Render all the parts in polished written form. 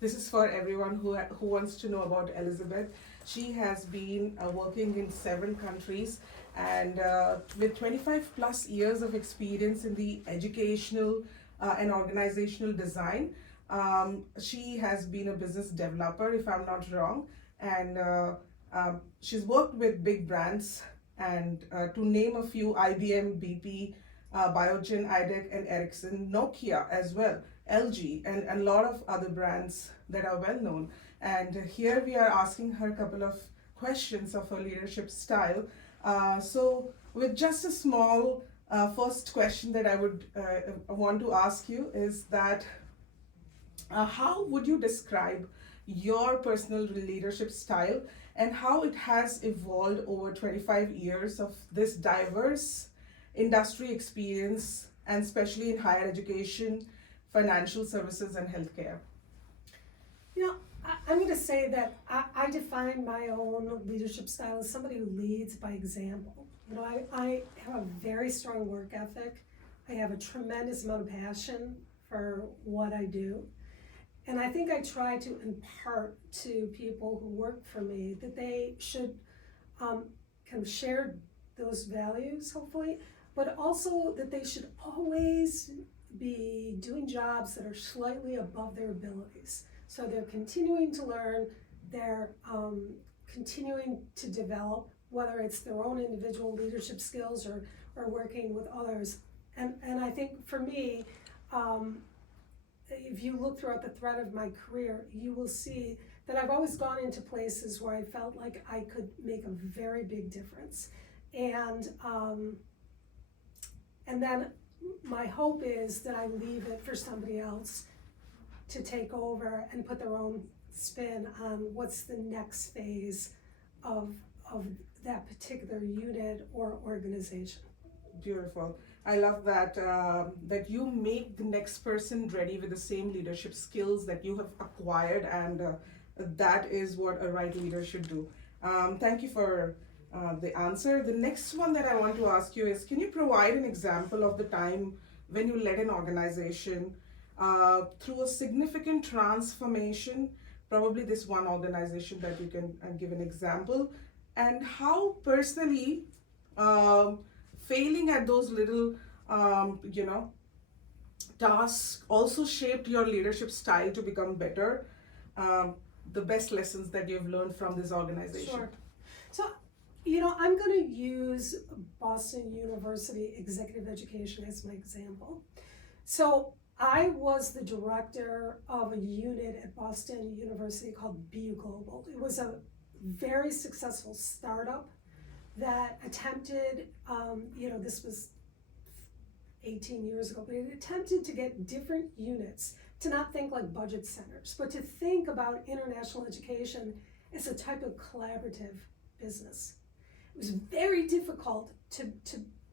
this is for everyone who wants to know about Elizabeth. She has been working in several countries and with 25 plus years of experience in the educational and organizational design. She has been a business developer, if I'm not wrong, and she's worked with big brands and to name a few: IBM, BP, Biogen, IDEC, and Ericsson, Nokia as well, LG, and a lot of other brands that are well known. And here we are asking her a couple of questions of her leadership style. With just a small first question that I would want to ask you is that how would you describe your personal leadership style and how it has evolved over 25 years of this diverse industry experience, and especially in higher education, financial services, and healthcare? You know, I'm going to say that I define my own leadership style as somebody who leads by example. You know, I have a very strong work ethic. I have a tremendous amount of passion for what I do. And I think I try to impart to people who work for me that they should kind of share those values, hopefully, but also that they should always be doing jobs that are slightly above their abilities. So they're continuing to learn, they're continuing to develop, whether it's their own individual leadership skills or working with others. And I think for me, if you look throughout the thread of my career, you will see that I've always gone into places where I felt like I could make a very big difference. And then my hope is that I leave it for somebody else to take over and put their own spin on what's the next phase of that particular unit or organization. Beautiful. I love that that you make the next person ready with the same leadership skills that you have acquired, and that is what a right leader should do. Thank you for the answer. The next one that I want to ask you is: can you provide an example of the time when you led an organization through a significant transformation? Probably this one organization that you can give an example, and how personally failing at those little tasks also shaped your leadership style to become better. The best lessons that you've learned from this organization. Sure. So, you know, I'm going to use Boston University Executive Education as my example. So I was the director of a unit at Boston University called BU Global. It was a very successful startup that attempted, this was 18 years ago, but it attempted to get different units to not think like budget centers, but to think about international education as a type of collaborative business. It was very difficult to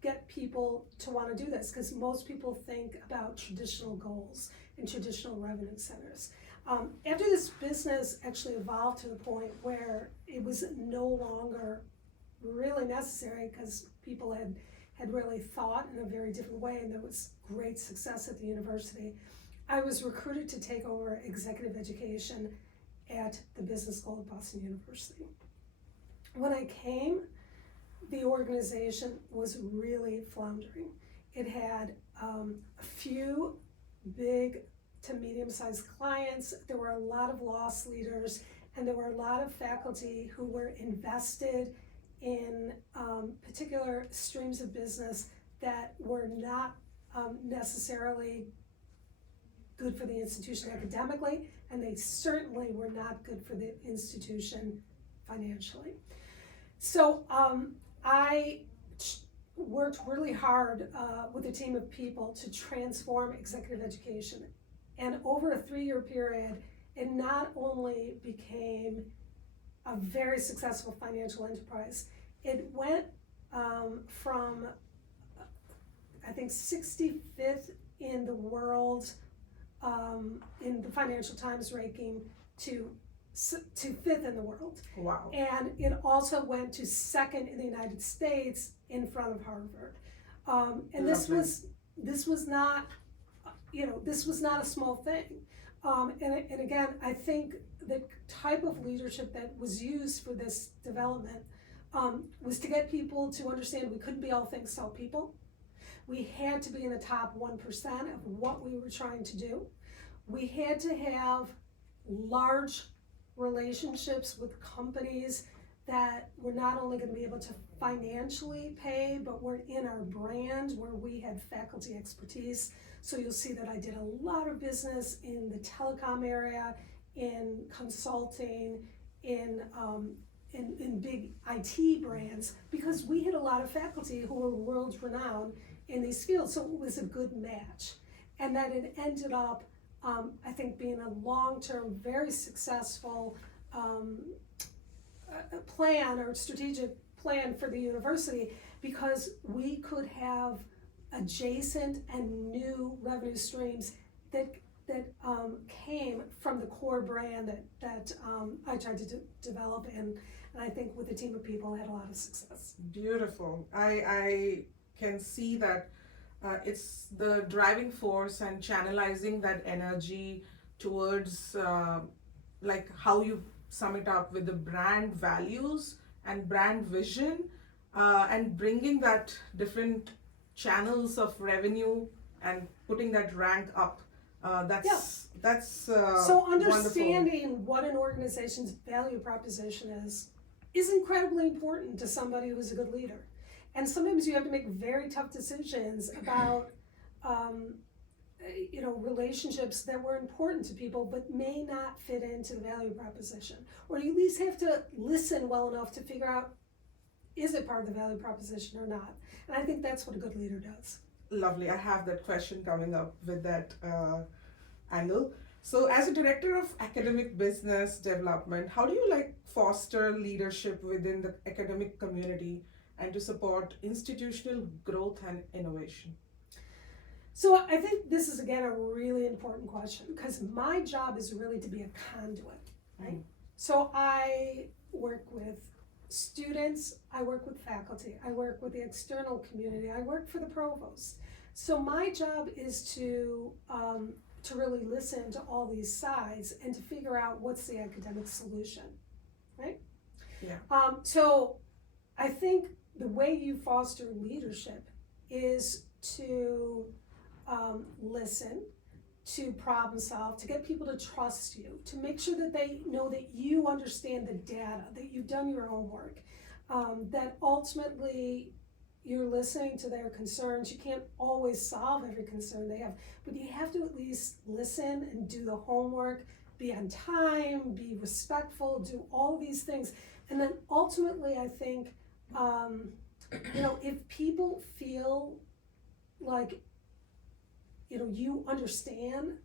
get people to want to do this because most people think about traditional goals and traditional revenue centers. After this business actually evolved to the point where it was no longer really necessary because people had really thought in a very different way, and there was great success at the university, I was recruited to take over executive education at the business school at Boston University. When I came, the organization was really floundering. It had a few big to medium-sized clients. There were a lot of loss leaders, and there were a lot of faculty who were invested in particular streams of business that were not necessarily good for the institution academically, and they certainly were not good for the institution financially. So I worked really hard with a team of people to transform executive education. And over a 3-year period, it not only became a very successful financial enterprise, it went from, I think, 65th in the world in the Financial Times ranking to 5th in the world. Wow. And it also went to 2nd in the United States in front of Harvard. And this was not a small thing. And again, I think the type of leadership that was used for this development was to get people to understand we couldn't be all things to all people. We had to be in the top 1% of what we were trying to do. We had to have large relationships with companies that were not only going to be able to financially pay, but were in our brand where we had faculty expertise. So you'll see that I did a lot of business in the telecom area, in consulting, in big IT brands, because we had a lot of faculty who were world renowned in these fields. So it was a good match. And that it ended up, I think, being a long-term, very successful plan or strategic plan for the university, because we could have adjacent and new revenue streams that came from the core brand that I tried to develop, and I think with a team of people I had a lot of success. Beautiful. I can see that it's the driving force and channelizing that energy towards like how you sum it up with the brand values and brand vision, and bringing that different channels of revenue and putting that rank up. That's So wonderful. understanding what an organization's value proposition is incredibly important to somebody who's a good leader. And sometimes you have to make very tough decisions about relationships that were important to people but may not fit into the value proposition. Or you at least have to listen well enough to figure out, is it part of the value proposition or not? And I think that's what a good leader does. Lovely. I have that question coming up with that angle. So, as a director of academic business development, how do you foster leadership within the academic community and to support institutional growth and innovation? So I think this is, again, a really important question, because my job is really to be a conduit, right? Mm. So I work with students, I work with faculty, I work with the external community, I work for the provost. So my job is to really listen to all these sides and to figure out what's the academic solution, right? Yeah. So I think the way you foster leadership is to listen, to problem solve, to get people to trust you, to make sure that they know that you understand the data, that you've done your homework, that ultimately you're listening to their concerns. You can't always solve every concern they have, but you have to at least listen and do the homework, be on time, be respectful, do all these things. And then ultimately, I think, if people feel like, you understand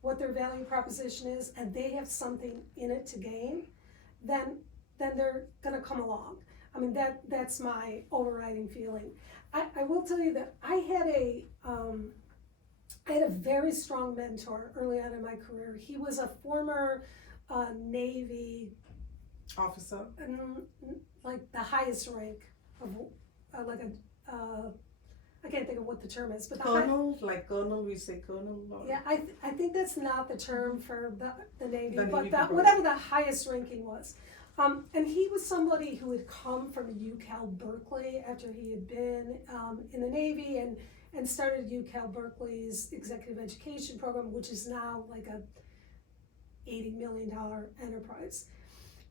what their value proposition is and they have something in it to gain, then they're gonna come along. I mean, that's my overriding feeling. I will tell you that I had a very strong mentor early on in my career. He was a former Navy Officer. Like the highest rank of I can't think of what the term is, but Colonel, colonel, we say colonel. Or... Yeah, I think that's not the term for the Navy, but Navy whatever the highest ranking was. And he was somebody who had come from UCal Berkeley after he had been in the Navy and started UCal Berkeley's executive education program, which is now like a $80 million enterprise.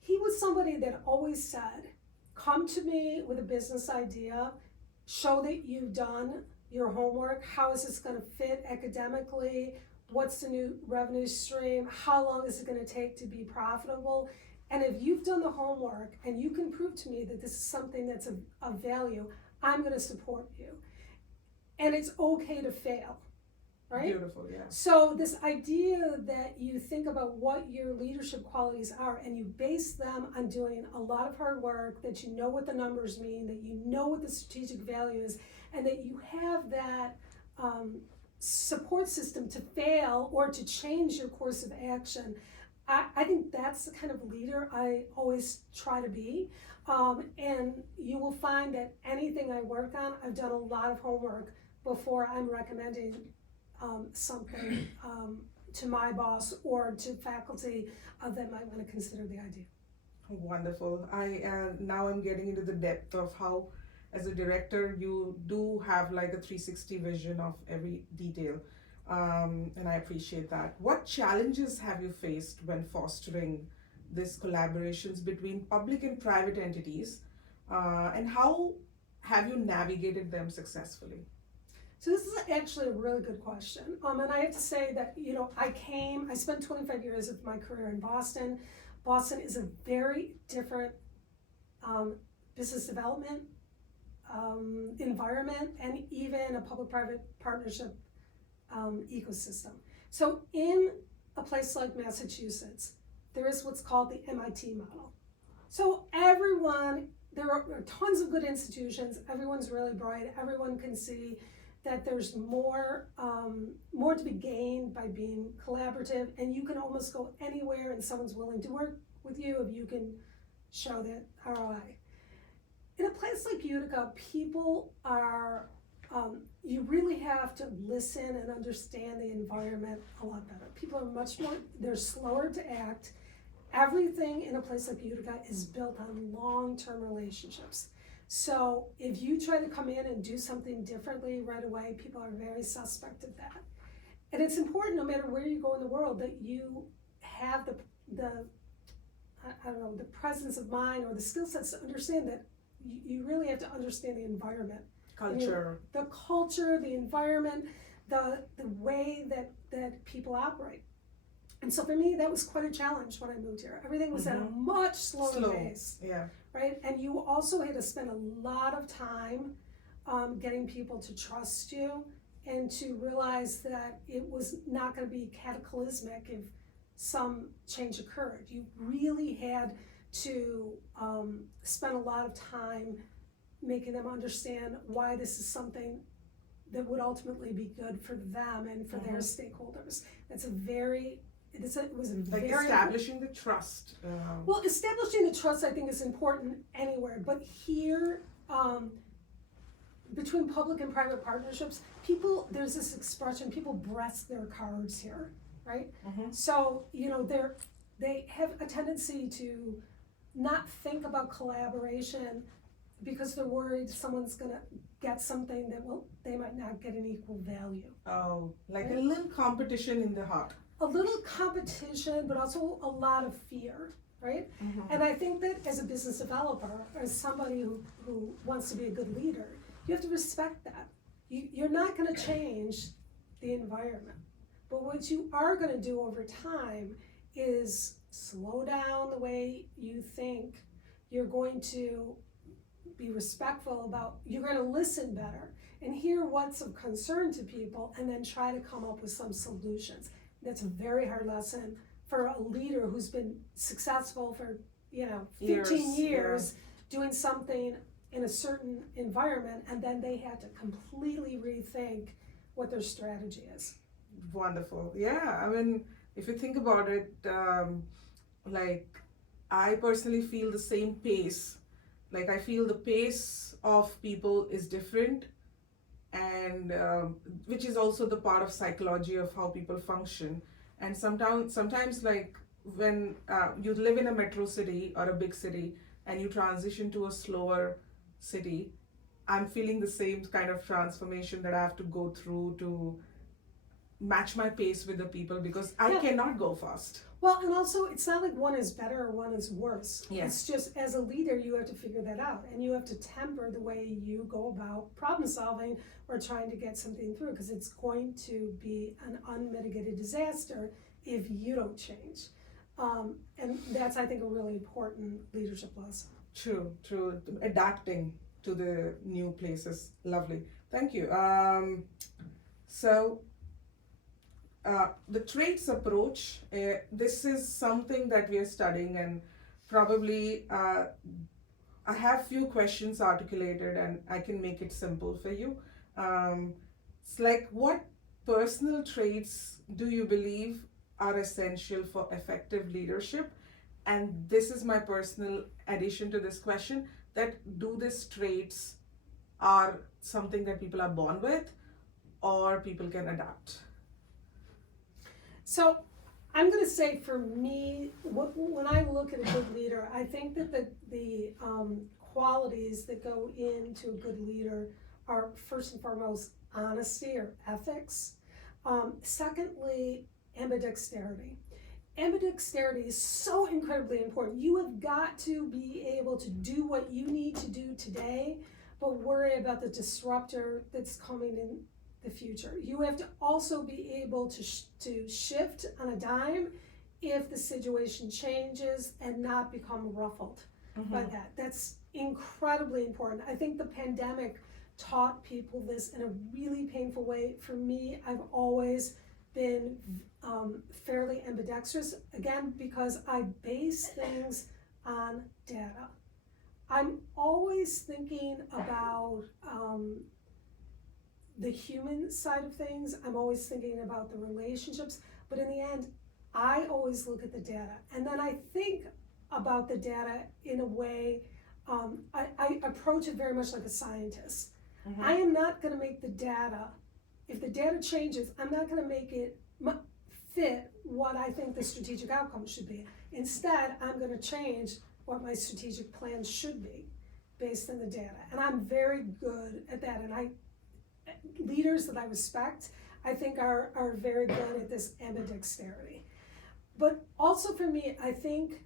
He was somebody that always said, come to me with a business idea, show that you've done your homework. How is this going to fit academically? What's the new revenue stream? How long is it going to take to be profitable? And if you've done the homework and you can prove to me that this is something that's of value, I'm going to support you. And it's okay to fail, right? Beautiful, yeah. So this idea that you think about what your leadership qualities are and you base them on doing a lot of hard work, that you know what the numbers mean, that you know what the strategic value is, and that you have that support system to fail or to change your course of action. I think that's the kind of leader I always try to be. And you will find that anything I work on, I've done a lot of homework before I'm recommending something to my boss or to faculty that might want to consider the idea. Wonderful. Now I'm getting into the depth of how, as a director, you do have like a 360 vision of every detail, and I appreciate that. What challenges have you faced when fostering these collaborations between public and private entities, and how have you navigated them successfully? So this is actually a really good question. And I have to say that, I spent 25 years of my career in Boston. Boston is a very different business development environment and even a public-private partnership ecosystem. So in a place like Massachusetts, there is what's called the MIT model. So there are tons of good institutions, everyone's really bright, everyone can see that there's more to be gained by being collaborative, and you can almost go anywhere and someone's willing to work with you if you can show that ROI. In a place like Utica, people are, you really have to listen and understand the environment a lot better. People are they're slower to act. Everything in a place like Utica is built on long-term relationships. So if you try to come in and do something differently right away, people are very suspect of that. And it's important, no matter where you go in the world, that you have the presence of mind or the skill sets to understand that you really have to understand the environment. Culture. The culture, the environment, the way that people operate. And so for me, that was quite a challenge when I moved here. Everything was at a much slower pace. Yeah. Right? And you also had to spend a lot of time getting people to trust you and to realize that it was not going to be cataclysmic if some change occurred. You really had to spend a lot of time making them understand why this is something that would ultimately be good for them and for their stakeholders. It was like very establishing the trust. Well, establishing the trust, I think, is important anywhere, but here, between public and private partnerships, there's this expression, people breast their cards here, right? So, they have a tendency to not think about collaboration because they're worried someone's gonna get something that they might not get an equal value. Oh, like a little competition in the heart. A little competition, but also a lot of fear, right? And I think that as a business developer, as somebody who wants to be a good leader, you have to respect that. You're not gonna change the environment, but what you are gonna do over time is slow down the way you think. You're going to be respectful you're gonna listen better and hear what's of concern to people and then try to come up with some solutions. That's a very hard lesson for a leader who's been successful for 15 years doing something in a certain environment, and then they had to completely rethink what their strategy is. Wonderful. Yeah, I mean, if you think about it, like I personally feel the same pace. Like I feel the pace of people is different, and which is also the part of psychology of how people function. And sometimes like when you live in a metro city or a big city and you transition to a slower city, I'm feeling the same kind of transformation that I have to go through to match my pace with the people because I cannot go fast. Well, and also it's not like one is better or one is worse. Yes. It's just as a leader you have to figure that out, and you have to temper the way you go about problem solving or trying to get something through, because it's going to be an unmitigated disaster if you don't change. And that's, I think, a really important leadership lesson. True. Adapting to the new places. Lovely. Thank you. The traits approach, this is something that we are studying, and probably I have few questions articulated and I can make it simple for you. It's like, what personal traits do you believe are essential for effective leadership? And this is my personal addition to this question, that do these traits are something that people are born with or people can adapt? So I'm going to say for me, when I look at a good leader, I think that the qualities that go into a good leader are first and foremost honesty or ethics. Secondly, ambidexterity. Ambidexterity is so incredibly important. You have got to be able to do what you need to do today, but worry about the disruptor that's coming in the future. You have to also be able to shift on a dime if the situation changes and not become ruffled by that. That's incredibly important. I think the pandemic taught people this in a really painful way. For me, I've always been fairly ambidextrous, again, because I base things on data. I'm always thinking about the human side of things. I'm always thinking about the relationships, but in the end, I always look at the data. And then I think about the data in a way, I approach it very much like a scientist. I am not gonna make the data, if the data changes, I'm not gonna make it fit what I think the strategic outcome should be. Instead, I'm gonna change what my strategic plan should be based on the data. And I'm very good at that. And leaders that I respect, I think are very good at this ambidexterity. But also for me, I think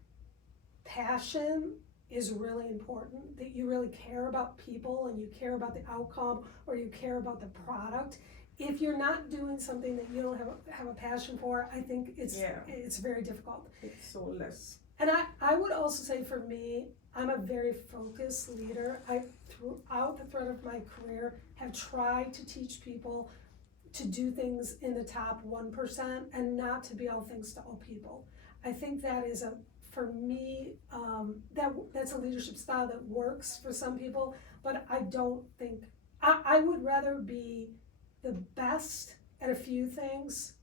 passion is really important, that you really care about people and you care about the outcome or you care about the product. If you're not doing something that you don't have a passion for, I think it's very difficult. It's soulless. And I would also say for me, I'm a very focused leader. I, throughout the thread of my career, have tried to teach people to do things in the top 1% and not to be all things to all people. I think that is for me, that's a leadership style that works for some people, but I don't think, I would rather be the best at a few things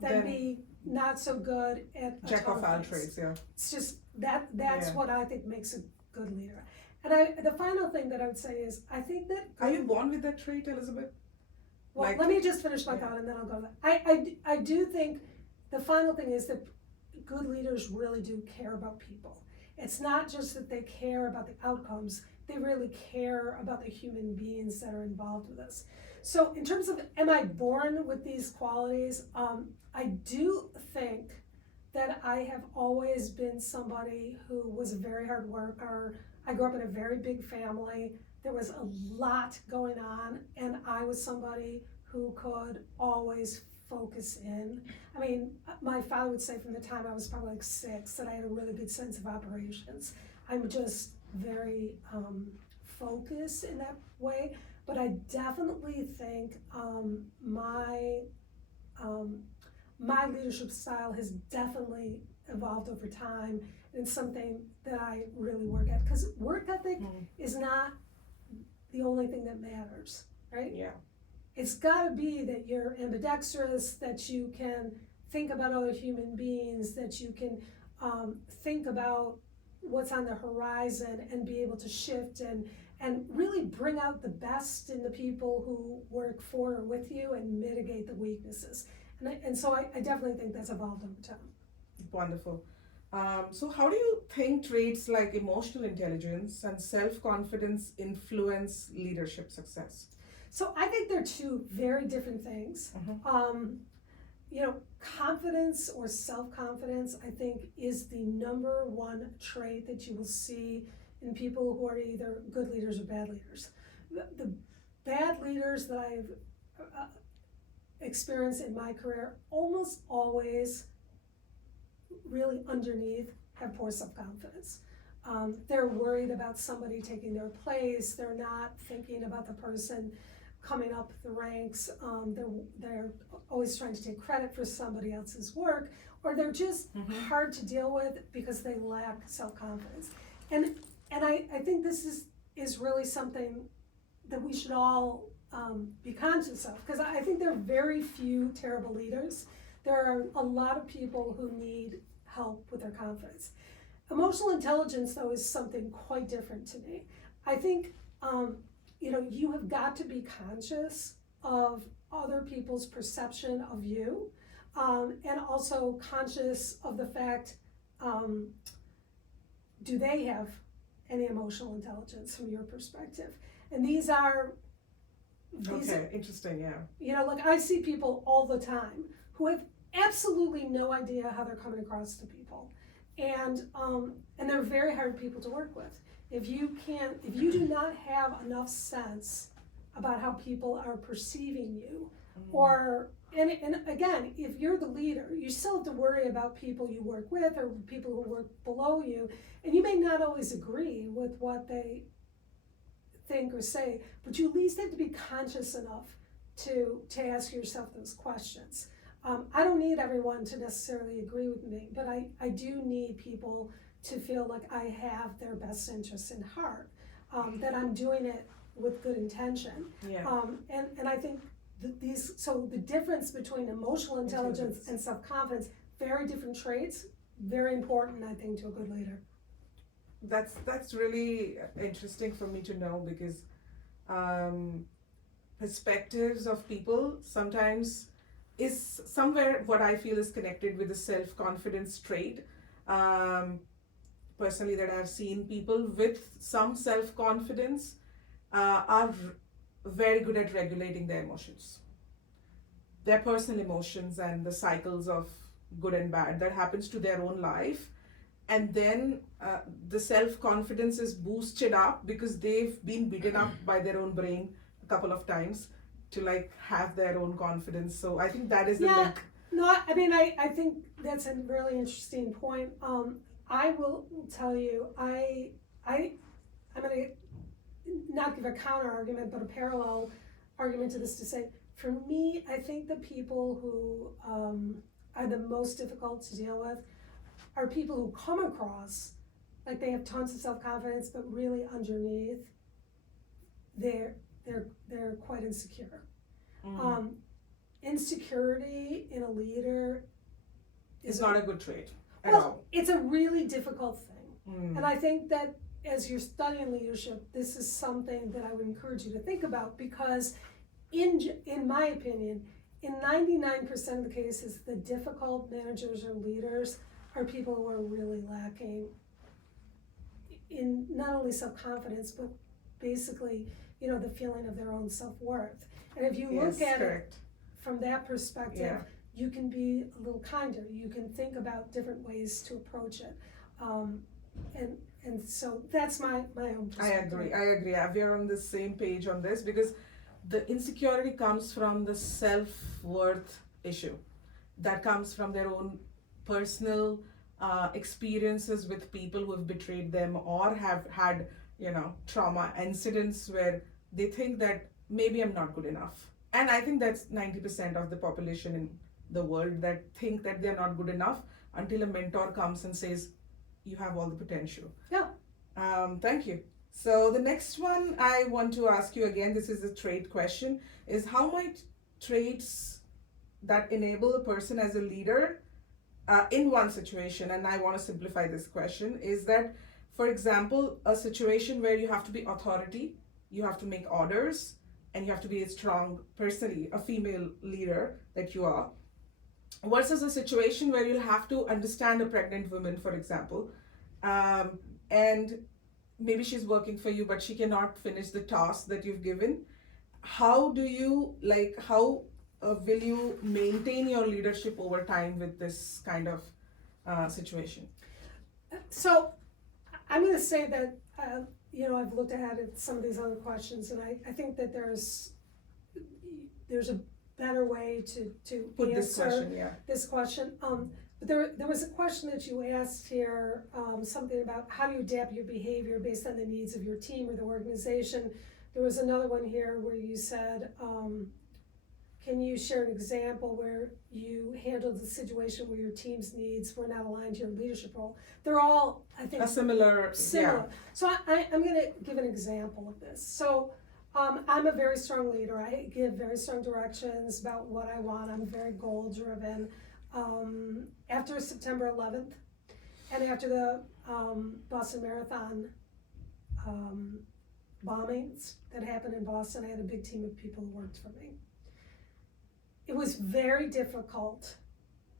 than be not so good at a jack ton of all things. trades, yeah. It's just that's what I think makes a good leader. And the final thing that I would say is, I think that Are you born with that trait, Elizabeth? well, let me just finish my thought and then I'll go to that. I do think the final thing is that good leaders really do care about people. It's not just that they care about the outcomes, they really care about the human beings that are involved with us. So in terms of, am I born with these qualities? I do think that I have always been somebody who was a very hard worker. I grew up in a very big family. There was a lot going on, and I was somebody who could always focus in. I mean, my father would say from the time I was probably like 6 that I had a really good sense of operations. I'm just very focused in that way, but I definitely think my leadership style has definitely evolved over time, and it's something that I really work at, because work ethic is not the only thing that matters, right? Yeah. It's got to be that you're ambidextrous, that you can think about other human beings, that you can think about what's on the horizon and be able to shift and really bring out the best in the people who work for or with you and mitigate the weaknesses. And so I definitely think that's evolved over time. Wonderful. So how do you think traits like emotional intelligence and self-confidence influence leadership success? So I think they're two very different things. Confidence or self-confidence, I think, is the number one trait that you will see in people who are either good leaders or bad leaders. The bad leaders that I've experienced in my career almost always really underneath have poor self-confidence. They're worried about somebody taking their place. They're not thinking about the person coming up the ranks. They're always trying to take credit for somebody else's work, or they're just hard to deal with because they lack self-confidence. And I think this is really something that we should all be conscious of, because I think there are very few terrible leaders. There are a lot of people who need help with their confidence. Emotional intelligence, though, is something quite different to me. I think you have got to be conscious of other people's perception of you. and also conscious of the fact, do they have any emotional intelligence from your perspective? And these are, Okay, interesting, yeah. you know, like I see people all the time who have absolutely no idea how they're coming across to people, and they're very hard people to work with. If you do not have enough sense about how people are perceiving you, or and again, if you're the leader, you still have to worry about people you work with or people who work below you, and you may not always agree with what they think or say, but you at least have to be conscious enough to ask yourself those questions. I don't need everyone to necessarily agree with me, but I do need people to feel like I have their best interests in heart, that I'm doing it with good intention. Yeah. And I think so the difference between emotional intelligence and self-confidence, very different traits, very important, I think, to a good leader. That's really interesting for me to know, because perspectives of people sometimes is somewhere what I feel is connected with the self-confidence trait. Personally, that I've seen people with some self-confidence are very good at regulating their emotions, their personal emotions, and the cycles of good and bad that happens to their own life. And then the self-confidence is boosted up because they've been beaten up by their own brain a couple of times to like have their own confidence. So I think that is the link. No, I mean, I think that's a really interesting point. I will tell you, I'm going to not give a counter argument, but a parallel argument to this, to say, for me, I think the people who are the most difficult to deal with are people who come across like they have tons of self-confidence, but really underneath, they're quite insecure. Insecurity in a leader is not a good trait at well, all. It's a really difficult thing. And I think that as you're studying leadership, this is something that I would encourage you to think about, because in my opinion, in 99% of the cases, the difficult managers or leaders are people who are really lacking in not only self-confidence, but basically, you know, the feeling of their own self-worth. And if you look at it from that perspective, you can be a little kinder. You can think about different ways to approach it. And so that's my own perspective. I agree. We are on the same page on this, because the insecurity comes from the self-worth issue. That comes from their own personal experiences with people who have betrayed them, or have had, you know, trauma incidents where they think that maybe I'm not good enough. And I think that's 90% of the population in the world that think that they're not good enough until a mentor comes and says, you have all the potential. Yeah. Thank you. So the next one I want to ask you, again, this is a trait question, is how might traits that enable a person as a leader in one situation, and I want to simplify this question, is that, for example, a situation where you have to be authority, you have to make orders, and you have to be a strong, personally, a female leader that you are, versus a situation where you'll have to understand a pregnant woman, for example, and maybe she's working for you, but she cannot finish the task that you've given. How do you, will you maintain your leadership over time with this kind of situation? So I'm going to say that, you know, I've looked ahead at some of these other questions, and I think that there's a better way to put answer this question. But there was a question that you asked here, something about how do you adapt your behavior based on the needs of your team or the organization. There was another one here where you said, can you share an example where you handled the situation where your team's needs were not aligned to your leadership role? They're all, I think, similar. Yeah. So I'm going to give an example of this. So I'm a very strong leader. I give very strong directions about what I want. I'm very goal driven. After September 11th and after the Boston Marathon bombings that happened in Boston, I had a big team of people who worked for me. It was very difficult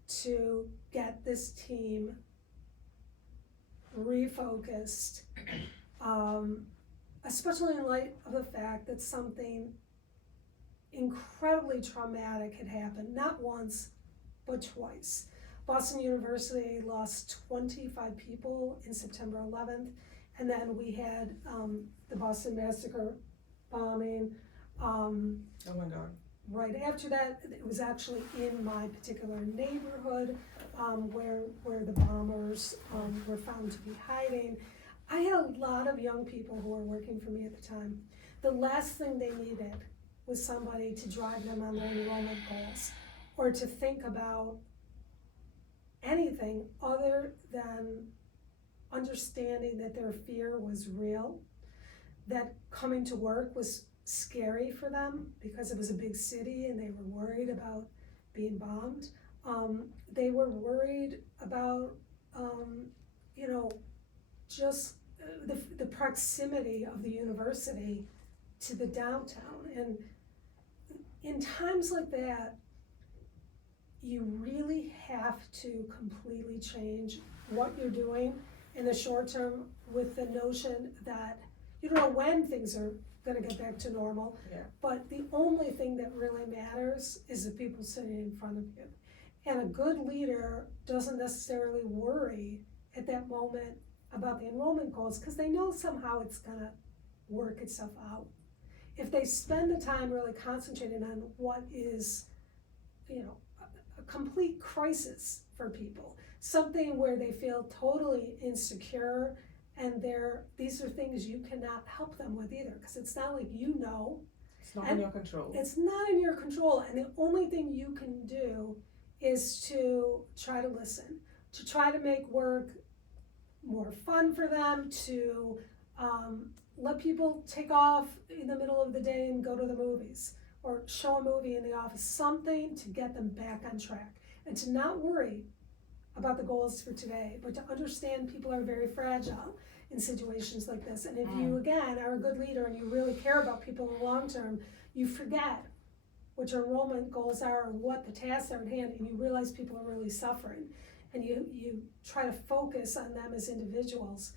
to get this team refocused, especially in light of the fact that something incredibly traumatic had happened, not once, but twice. Boston University lost 25 people in September 11th, and then we had the Boston Massacre bombing. Oh my God. Right after that, it was actually in my particular neighborhood where the bombers were found to be hiding. I had a lot of young people who were working for me at the time. The last thing they needed was somebody to drive them on their enrollment goals or to think about anything other than understanding that their fear was real, that coming to work was scary for them because it was a big city and they were worried about being bombed. They were worried about, just the proximity of the university to the downtown. And in times like that, you really have to completely change what you're doing in the short term with the notion that you don't know when things are going to get back to normal. Yeah. But the only thing that really matters is the people sitting in front of you. And a good leader doesn't necessarily worry at that moment about the enrollment goals because they know somehow it's going to work itself out. If they spend the time really concentrating on what is, a complete crisis for people, something where they feel totally insecure, and these are things you cannot help them with either, because it's not like It's not in your control. It's not in your control, and the only thing you can do is to try to listen, to try to make work more fun for them, to let people take off in the middle of the day and go to the movies, or show a movie in the office, something to get them back on track, and to not worry about the goals for today, but to understand people are very fragile in situations like this. And if you, again, are a good leader and you really care about people in the long term, you forget what your enrollment goals are or what the tasks are at hand, and you realize people are really suffering. And you try to focus on them as individuals.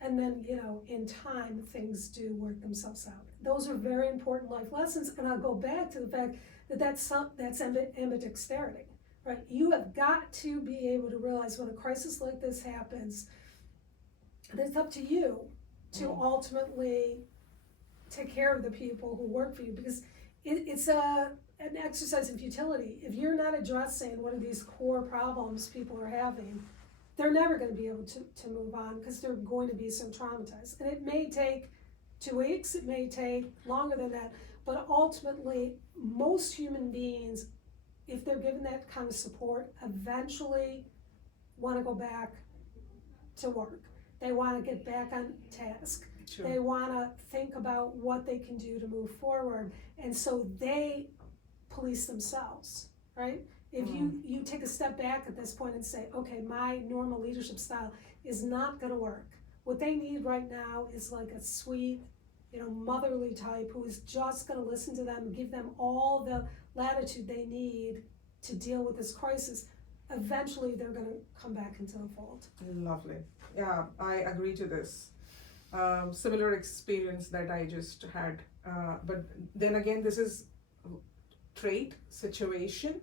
And then, in time, things do work themselves out. Those are very important life lessons. And I'll go back to the fact that that's ambidexterity, right? You have got to be able to realize when a crisis like this happens, that it's up to you to ultimately take care of the people who work for you, because it's an exercise in futility. If you're not addressing one of these core problems people are having, they're never going to be able to move on because they're going to be so traumatized. And it may take 2 weeks, it may take longer than that, but ultimately, most human beings, if they're given that kind of support, eventually want to go back to work. They want to get back on task. Sure. They want to think about what they can do to move forward. And so they police themselves, right? If you take a step back at this point and say, okay, my normal leadership style is not going to work. What they need right now is like a sweet, motherly type who is just going to listen to them, give them all the latitude they need to deal with this crisis. Eventually, they're going to come back into the fold. Lovely. Yeah, I agree to this. Similar experience that I just had. But then again, this is trait, situation,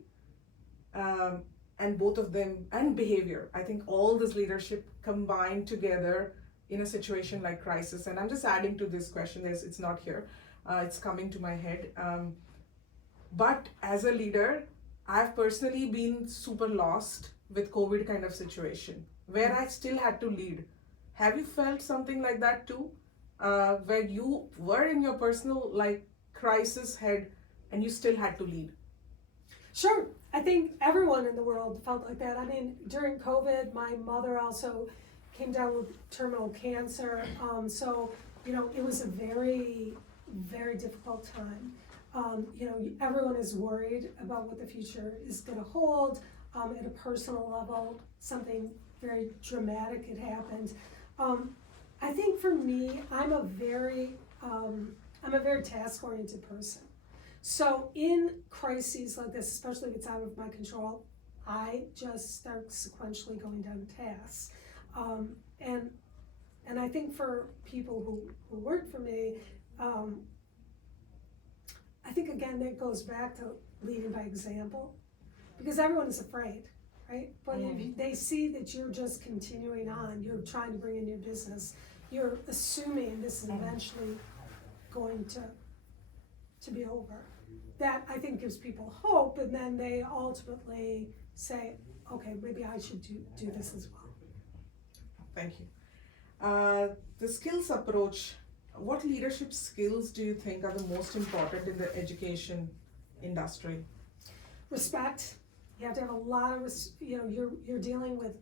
and both of them, and behavior. I think all this leadership combined together in a situation like crisis. And I'm just adding to this question. It's not here. It's coming to my head. But as a leader, I've personally been super lost with COVID kind of situation where I still had to lead. Have you felt something like that too? Where you were in your personal crisis head and you still had to lead? Sure. I think everyone in the world felt like that. I mean, during COVID, my mother also came down with terminal cancer. So, it was a very, very difficult time. Everyone is worried about what the future is going to hold. At a personal level, something very dramatic had happened. I think for me, I'm a very task-oriented person. So in crises like this, especially if it's out of my control, I just start sequentially going down tasks. And I think for people who work for me, I think again that goes back to leading by example, because everyone is afraid, right? But if they see that you're just continuing on, you're trying to bring in new business, you're assuming this is eventually going to be over. That I think gives people hope, and then they ultimately say, okay, maybe I should do this as well. Thank you. The skills approach, what leadership skills do you think are the most important in the education industry? Respect. You have to have a lot of, you're dealing with,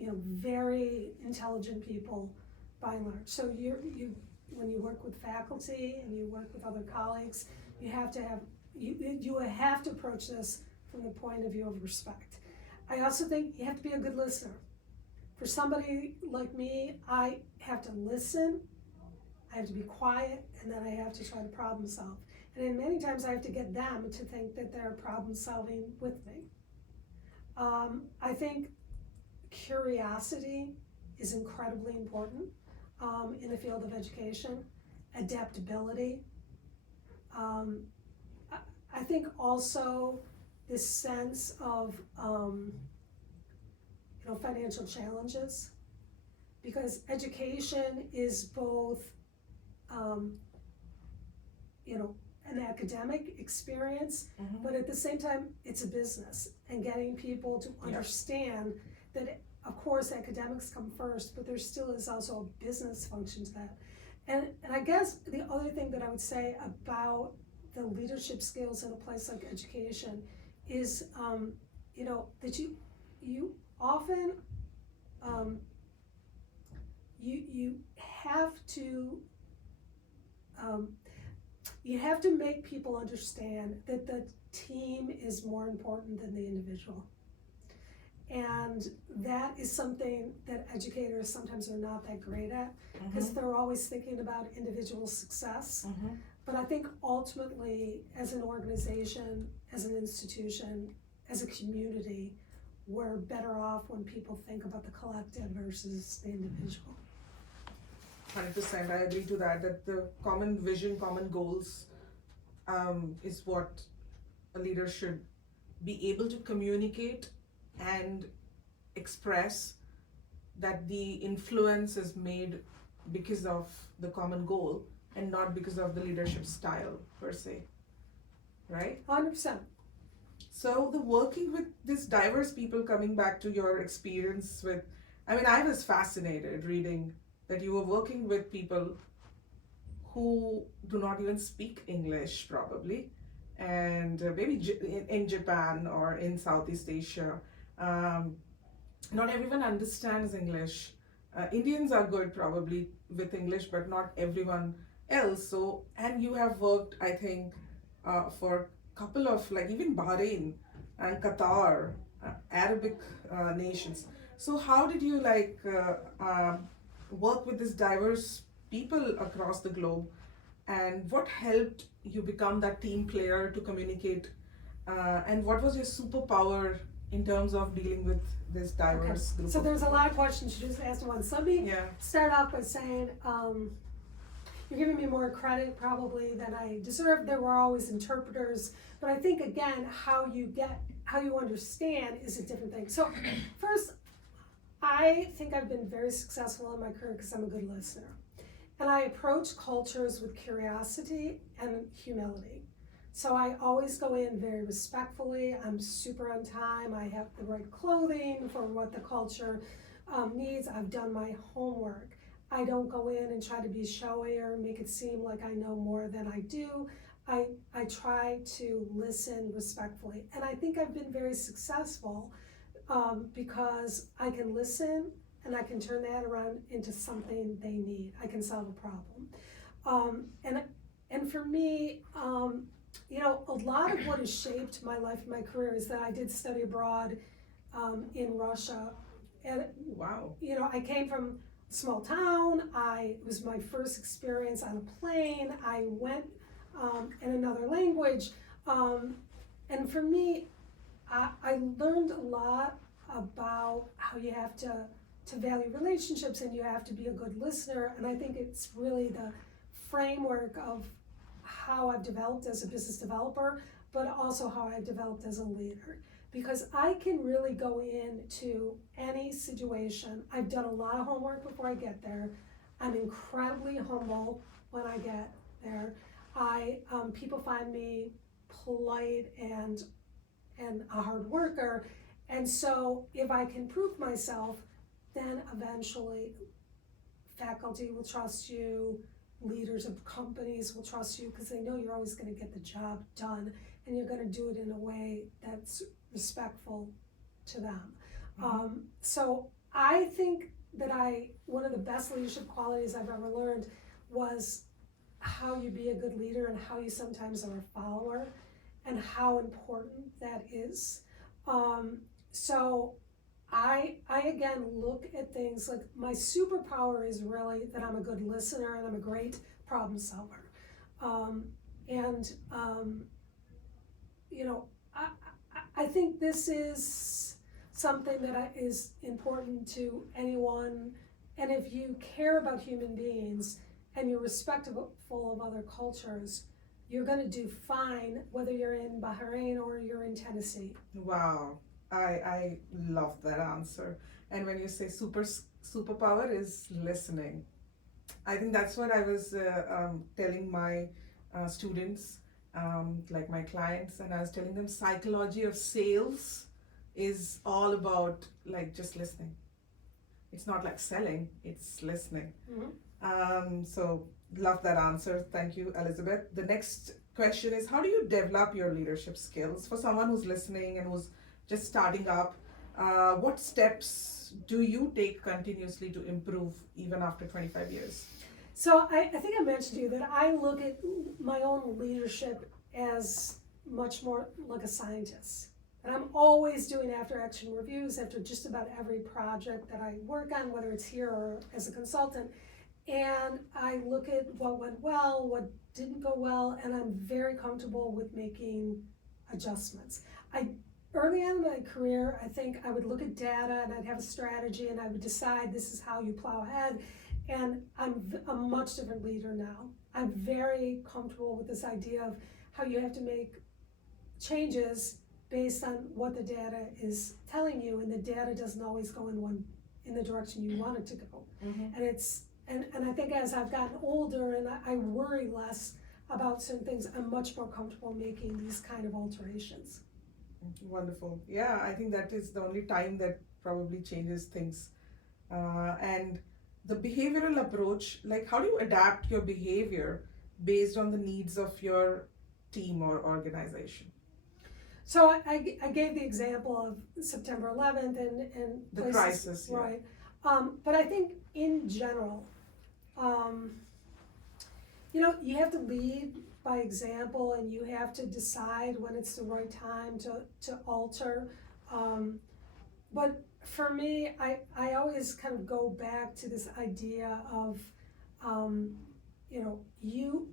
very intelligent people by and large. So when you work with faculty and you work with other colleagues, you have to approach this from the point of view of respect. I also think you have to be a good listener. For somebody like me, I have to listen, I have to be quiet, and then I have to try to problem solve. And then many times I have to get them to think that they're problem solving with me. I think curiosity is incredibly important in the field of education. Adaptability. I think also this sense of financial challenges, because education is both an academic experience, but at the same time it's a business, and getting people to understand that of course academics come first, but there still is also a business function to that. And I guess the other thing that I would say about the leadership skills in a place like education is that you often you have to make people understand that the team is more important than the individual. And that is something that educators sometimes are not that great at, because they're always thinking about individual success. But I think ultimately, as an organization, as an institution, as a community, we're better off when people think about the collective versus the individual. 100%, I agree to that the common vision, common goals is what a leader should be able to communicate and express, that the influence is made because of the common goal and not because of the leadership style per se, right? 100%. So the working with these diverse people, coming back to your experience with, I was fascinated reading that you were working with people who do not even speak English probably, and maybe in Japan or in Southeast Asia. Not everyone understands English. Indians are good probably with English, but not everyone else. So, and you have worked, I think, for a couple of, like even Bahrain and Qatar, Arabic nations. So how did you work with these diverse people across the globe, and what helped you become that team player to communicate, and what was your superpower in terms of dealing with this diverse group? So there's a lot of questions you just asked in one. So let me start off by saying you're giving me more credit probably than I deserve. There were always interpreters, but I think again how you understand is a different thing. So first, I think I've been very successful in my career because I'm a good listener. And I approach cultures with curiosity and humility. So I always go in very respectfully. I'm super on time. I have the right clothing for what the culture needs. I've done my homework. I don't go in and try to be showy or make it seem like I know more than I do. I try to listen respectfully. And I think I've been very successful because I can listen and I can turn that around into something they need. I can solve a problem. And for me, a lot of what has shaped my life and my career is that I did study abroad in Russia. And wow. I came from a small town. It was my first experience on a plane. I went in another language. And for me, I learned a lot about how you have to value relationships and you have to be a good listener. And I think it's really the framework of how I've developed as a business developer, but also how I've developed as a leader. Because I can really go into any situation. I've done a lot of homework before I get there. I'm incredibly humble when I get there. People find me polite and a hard worker. And so if I can prove myself, then eventually faculty will trust you, leaders of companies will trust you because they know you're always going to get the job done and you're going to do it in a way that's respectful to them. So I think that one of the best leadership qualities I've ever learned was how you be a good leader and how you sometimes are a follower and how important that is. So I again look at things like my superpower is really that I'm a good listener and I'm a great problem solver. You know, I think this is something that is important to anyone. And if you care about human beings and you're respectful of other cultures, you're going to do fine whether you're in Bahrain or you're in Tennessee. Wow, I love that answer. And when you say superpower is listening, I think that's what I was telling my students, like my clients, and I was telling them psychology of sales is all about like just listening. It's not like selling, it's listening. So love that answer. Thank you, Elizabeth. The next question is, how do you develop your leadership skills for someone who's listening and who's just starting up? What steps do you take continuously to improve even after 25 years? So I think I mentioned to you that I look at my own leadership as much more like a scientist. And I'm always doing after action reviews after just about every project that I work on, whether it's here or as a consultant. And I look at what went well, what didn't go well, and I'm very comfortable with making adjustments. Early on in my career, I think I would look at data and I'd have a strategy and I would decide this is how you plow ahead. And I'm a much different leader now. I'm very comfortable with this idea of how you have to make changes based on what the data is telling you, and the data doesn't always go in the direction you want it to go. And I think as I've gotten older and I worry less about certain things, I'm much more comfortable making these kind of alterations. Wonderful. Yeah, I think that is the only time that probably changes things. And the behavioral approach, like how do you adapt your behavior based on the needs of your team or organization? So I gave the example of September 11th and the places, crisis, yeah. right? But I think in general, you have to lead by example, and you have to decide when it's the right time to alter. But for me, I always kind of go back to this idea of, you